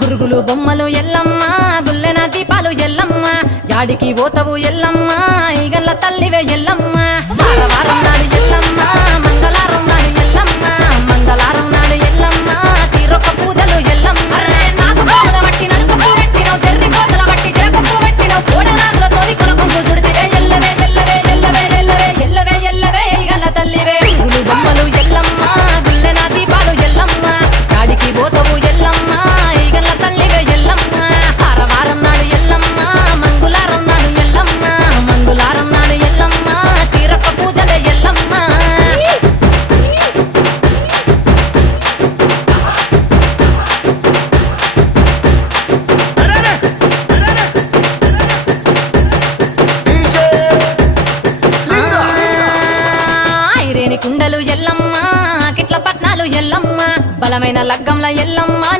గురుగులు బొమ్మలు ఎల్లమ్మ గుల్లెన దీపాలు ఎల్లమ్మ యాడికి పోతవు ఎల్లమ్మ ఈగల్ల తల్లివే ఎల్లమ్మ వారం నాడు ఎల్లమ్మ మంగళారం నాడు ఎల్లమ్మ మంగళారం నాడు ఎల్లమ్మ తీరొక్క పూజలు ఎల్లమ్మ నాకు బాగుల బట్టి నలుకప్పు పెట్టినవు జర్రి కోతల బట్టి జరకప్పు పెట్టినవు కోడ నాగులతోని కొనకొంగు చుడితివే ఎల్లవే ఎల్లవే ఎల్లవే ఎల్లవే ఎల్లవే ఎల్లవే ఈగల్ల తల్లివే గురుగులు బొమ్మలు ఎల్లమ్మ గుల్లెన దీపాలు ఎల్లమ్మ యాడికి పోతవు ఎల్లమ్మ ఈగల్ల తల్లివే ఎల్లమ్మ వారం నాడు ఎల్లమ్మ మంగళారం నాడు ఎల్లమ్మ మంగళారం నాడు ఎల్లమ్మ తీరొక్క పూజల ఎల్లమ్మ ఐరేని కుండలు ఎల్లమ్మ కిట్ల పట్నాలు ఎల్లమ్మ బలమైన లగ్గంల ఎల్లమ్మ